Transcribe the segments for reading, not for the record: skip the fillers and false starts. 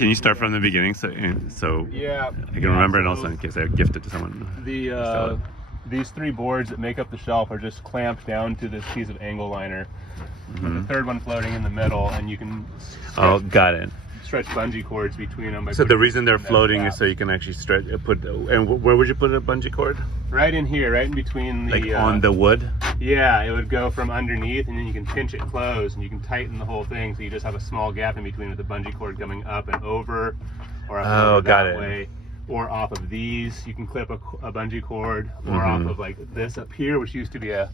Can you start from the beginning so Yeah, I can remember it also in case I gift it to someone? These three boards that make up the shelf are just clamped down to this piece of angle liner. With the third one floating in the middle, and you can got it. stretch bungee cords between them. So the reason they're floating is so you can actually stretch and where would you put a bungee cord? Right in here, right in between the like on the wood. Yeah, it would go from underneath, and then you can pinch it closed, and you can tighten the whole thing, so you just have a small gap in between with the bungee cord coming up and over, or up and over that way, or off of these. You can clip a bungee cord, or off of like this up here, which used to be a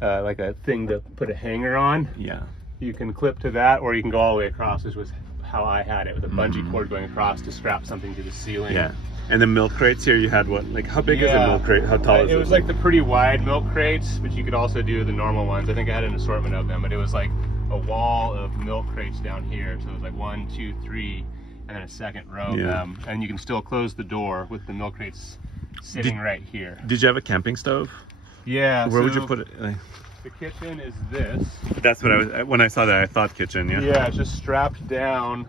like a thing to put a hanger on. Yeah. You can clip to that, or you can go all the way across. This was how I had it, with a bungee cord going across to strap something to the ceiling. Yeah. And the milk crates here, you had what? Like, how big is a milk crate? How tall is it? It was like the pretty wide milk crates, but you could also do the normal ones. I think I had an assortment of them, but it was like a wall of milk crates down here. So it was like 1, 2, 3, and then a second row of them. And you can still close the door with the milk crates sitting right here. Did you have a camping stove? Yeah. Where would you put it? The kitchen is this. That's what I was, when I saw that, I thought kitchen, yeah? Yeah, it's just strapped down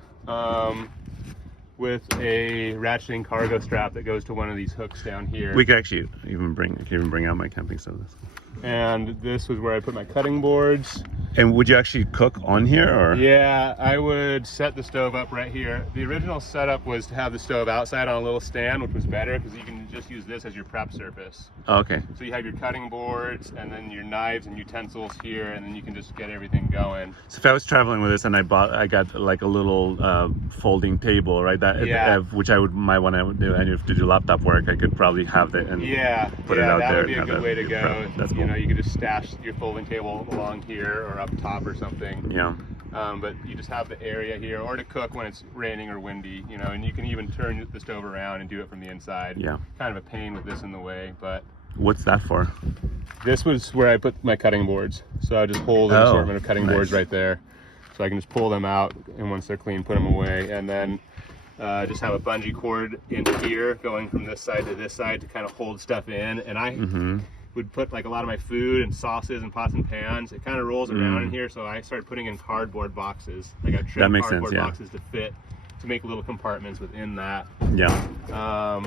with a ratcheting cargo strap that goes to one of these hooks down here. We could actually even bring out my camping stove. And this was where I put my cutting boards. And would you actually cook on here, or? Yeah, I would set the stove up right here. The original setup was to have the stove outside on a little stand, which was better because you can just use this as your prep surface. Oh, okay. So you have your cutting boards and then your knives and utensils here, and then you can just get everything going. So if I was traveling with this and I got like a little folding table, right? Which I might want to do. And if to do laptop work, I could probably have that and put it out that there. Would be a good way to go. That's cool. You know, you could just stash your folding table along here or up top or something. Yeah. But you just have the area here, or to cook when it's raining or windy, you know, and you can even turn the stove around and do it from the inside. Yeah. Kind of a pain with this in the way, but. What's that for? This was where I put my cutting boards. So I just hold an assortment of cutting boards right there. So I can just pull them out, and once they're clean, put them away. And then just have a bungee cord in here going from this side to this side to kind of hold stuff in. And I would put like a lot of my food and sauces and pots and pans. It kind of rolls around in here, so I started putting in cardboard boxes. Like I trimmed cardboard boxes to fit, to make little compartments within that. Yeah.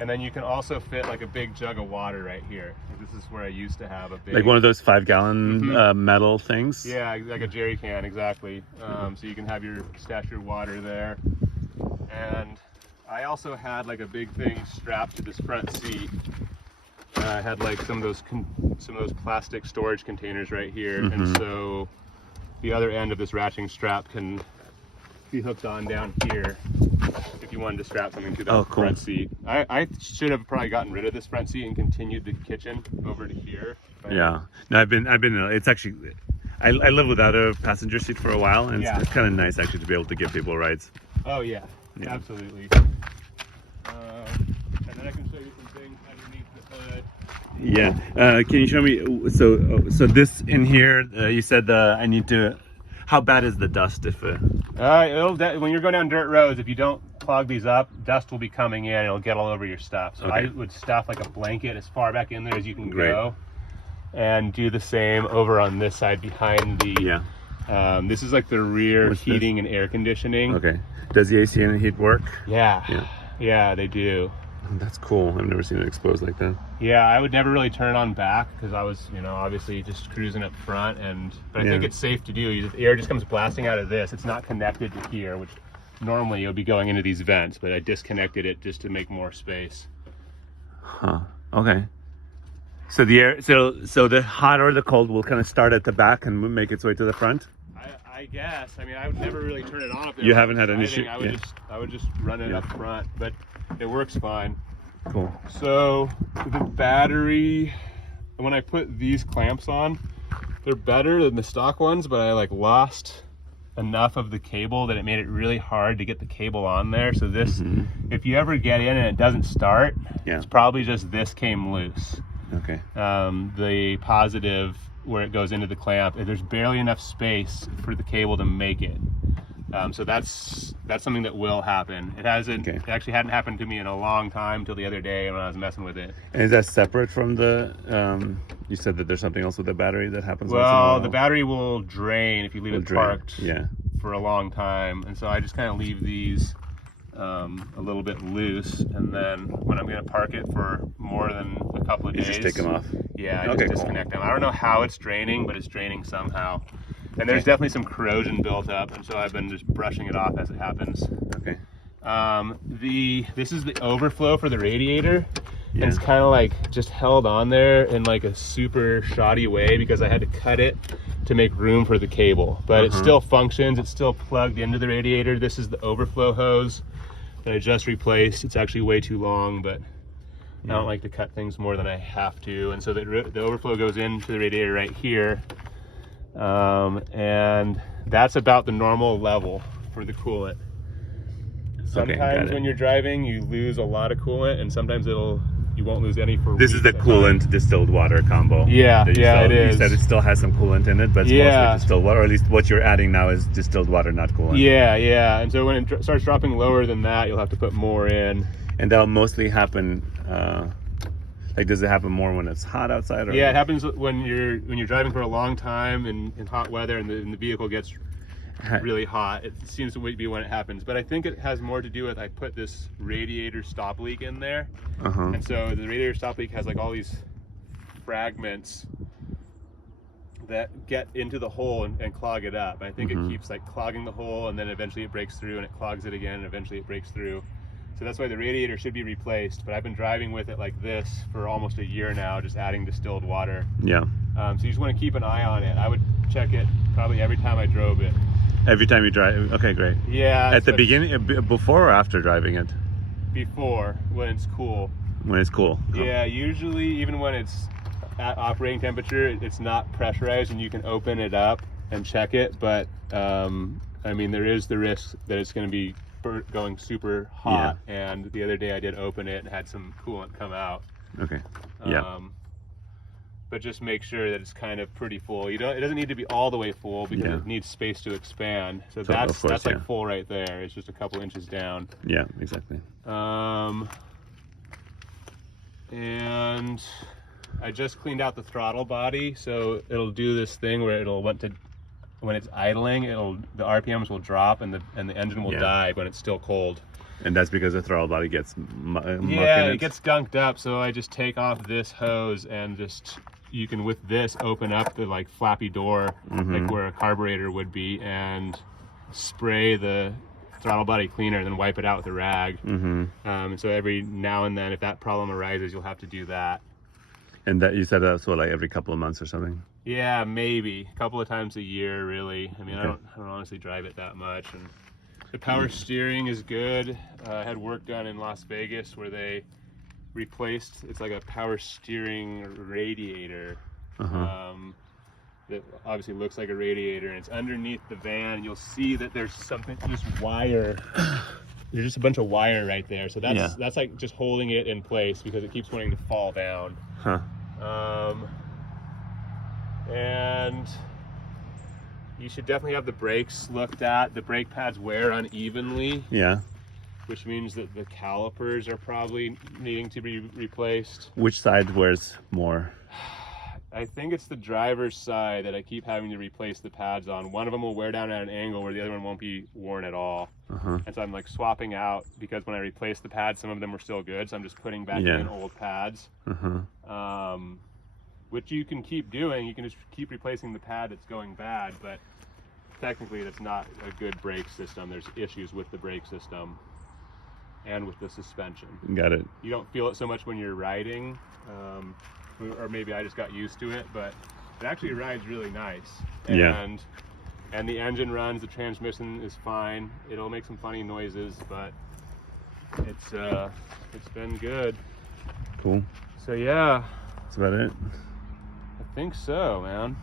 And then you can also fit like a big jug of water right here. This is where I used to have a big... Like one of those 5-gallon metal things? Yeah, like a jerry can, exactly. So you can have stash your water there. And I also had like a big thing strapped to this front seat. I had like some of those plastic storage containers right here. And so the other end of this ratcheting strap can be hooked on down here if you wanted to strap something to that front seat. I should have probably gotten rid of this front seat and continued the kitchen over to here. Yeah. No, I've been. It's actually, I lived without a passenger seat for a while, and it's kind of nice actually to be able to give people rides. Oh yeah, absolutely. And then I can show you some things underneath the hood. Yeah. Can you show me? So this in here, you said I need to. How bad is the dust if? When you're going down dirt roads, if you don't plug these up, dust will be coming in. It'll get all over your stuff. So I would stuff like a blanket as far back in there as you can go, and do the same over on this side behind the. This is like the rear heating and air conditioning. Okay. Does the AC and heat work? Yeah, they do. That's cool. I've never seen it exposed like that. Yeah, I would never really turn it on back because I was, obviously just cruising up front, but I think it's safe to do. The air just comes blasting out of this. It's not connected to here, which normally you'll be going into these vents, but I disconnected it just to make more space. Huh. Okay. So the air, so the hot or the cold will kind of start at the back and make its way to the front? I guess. I mean, I would never really turn it on if you haven't had an issue. I would just run it up front, but it works fine. Cool. So the battery, when I put these clamps on, they're better than the stock ones, but I lost enough of the cable that it made it really hard to get the cable on there. So this, if you ever get in and it doesn't start, it's probably just this came loose. Okay. The positive where it goes into the clamp, there's barely enough space for the cable to make it. So that's something that will happen. It hasn't. It actually hadn't happened to me in a long time till the other day when I was messing with it. And is that separate from the? You said that there's something else with the battery that happens. Well, the battery will drain if you leave it parked. for a long time, and so I just kind of leave these a little bit loose, and then when I'm going to park it for more than a couple of days, just take them off. Yeah, I just disconnect them. I don't know how it's draining, but it's draining somehow. And there's definitely some corrosion built up, and so I've been just brushing it off as it happens. Okay. This is the overflow for the radiator. And it's kind of like just held on there in like a super shoddy way because I had to cut it to make room for the cable. But it still functions. It's still plugged into the radiator. This is the overflow hose that I just replaced. It's actually way too long, but I don't like to cut things more than I have to. And so the overflow goes into the radiator right here. And that's about the normal level for the coolant. Sometimes when you're driving, you lose a lot of coolant, and sometimes you won't lose any for This is the coolant distilled water combo. Yeah, it is. You said it still has some coolant in it, but it's mostly distilled water, or at least what you're adding now is distilled water, not coolant. Yeah. And so when it starts dropping lower than that, you'll have to put more in. And that'll mostly happen, like, does it happen more when it's hot outside? Or? Yeah, it happens when you're driving for a long time in hot weather, and the vehicle gets really hot. It seems to be when it happens, but I think it has more to do with I put this radiator stop leak in there, and so the radiator stop leak has like all these fragments that get into the hole and clog it up. I think it keeps like clogging the hole, and then eventually it breaks through, and it clogs it again, and eventually it breaks through. So that's why the radiator should be replaced, but I've been driving with it like this for almost a year now, just adding distilled water. Yeah. So you just want to keep an eye on it. I would check it probably every time I drove it. Every time you drive? Okay, great. Yeah. At the beginning, before or after driving it? Before, when it's cool. When it's cool. Yeah, usually even when it's at operating temperature, it's not pressurized and you can open it up and check it, but I mean, there is the risk that it's going to be going super hot, and the other day I did open it and had some coolant come out. Okay. Yeah. But just make sure that it's kind of pretty full. It doesn't need to be all the way full because it needs space to expand. So that's like full right there. It's just a couple inches down. Yeah, exactly. And I just cleaned out the throttle body, so it'll do this thing where it'll when it's idling, the RPMs will drop and the engine will die when it's still cold. And that's because the throttle body gets muck in it gets gunked up. So I just take off this hose and you can with this open up the like flappy door, like where a carburetor would be, and spray the throttle body cleaner and then wipe it out with a rag. And so every now and then, if that problem arises, you'll have to do that. And that you said that's what, like every couple of months or something? Yeah, maybe a couple of times a year, really. I mean, I don't honestly drive it that much. And the power steering is good. I had work done in Las Vegas where they replaced, it's like a power steering radiator that obviously looks like a radiator, and it's underneath the van. You'll see that there's something, just wire. There's just a bunch of wire right there. So that's like just holding it in place because it keeps wanting to fall down. And you should definitely have the brakes looked at. The brake pads wear unevenly. Yeah. Which means that the calipers are probably needing to be replaced. Which side wears more? I think it's the driver's side that I keep having to replace the pads on. One of them will wear down at an angle where the other one won't be worn at all. And so I'm like swapping out, because when I replaced the pads, some of them were still good. So I'm just putting back in old pads. Which you can keep doing. You can just keep replacing the pad that's going bad, but technically that's not a good brake system. There's issues with the brake system and with the suspension. Got it. You don't feel it so much when you're riding, or maybe I just got used to it, but it actually rides really nice. And the engine runs, the transmission is fine. It'll make some funny noises, but it's been good. Cool. So yeah. That's about it. I think so, man.